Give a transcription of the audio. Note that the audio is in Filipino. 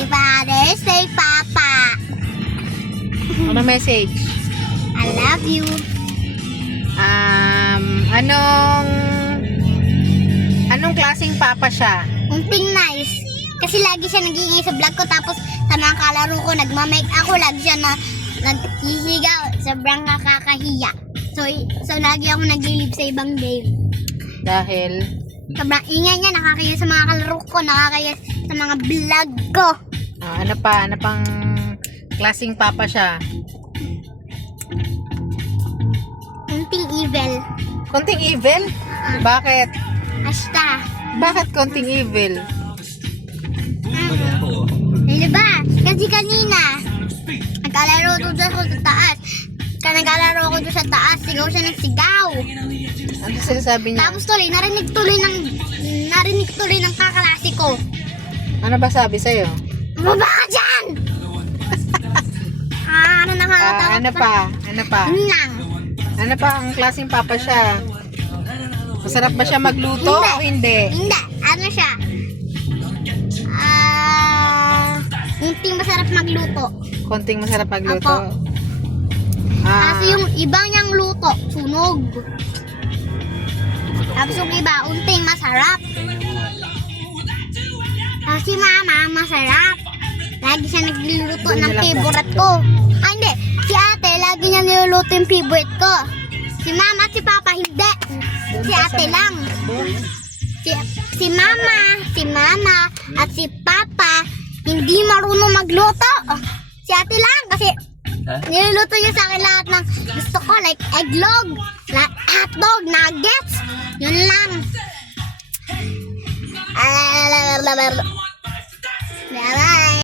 Happy Father's Day, Papa. Ano message? I love you. Anong klaseng papa siya? Unting nice. Kasi lagi siya nag-iingay sa vlog ko. Tapos sa mga kalaro ko, nagmamake ako. Lagi siya na naghihisigaw. Sobrang nakakahiya. So lagi ako nag-live sa ibang game. Dahil Sobrang ingay niya. Nakakaya sa mga kalaro ko. Nakakaya sa mga vlog ko. ano pang klaseng papa siya? Unting evil. Konting evil? Bakit? Basta. Bakit konting evil? Ano ba? Kasi kanina, nagkalaro ko doon sa taas. Nagkalaro ko doon sa taas, sigaw siya ng sigaw. Ano sinasabi niya? Tapos tuloy, narinig tuloy ng kaklase ko. Ano ba sabi sa'yo? Baba ka dyan! Ano nakakatawa? Ano pa? Yun lang. Ano pa ang klaseng papa siya? Masarap ba siya magluto o hindi? Hindi. Ano siya? Unting masarap magluto. Konting masarap magluto? Apo. Kasi yung ibang niyang luto, sunog. Tapos yung iba, unting masarap. Kasi mama, masarap. Lagi siya nagluluto Doon ng na lang favorite ko. Hindi. Si ate, lagi niya niluluto yung favorite ko. Si mama at si papa, hindi. Si ate lang. Si mama at si papa, hindi marunong magluto. Si ate lang kasi niluluto niya sa akin lahat ng gusto ko, like eggnog, hotdog, nuggets. Yun lang.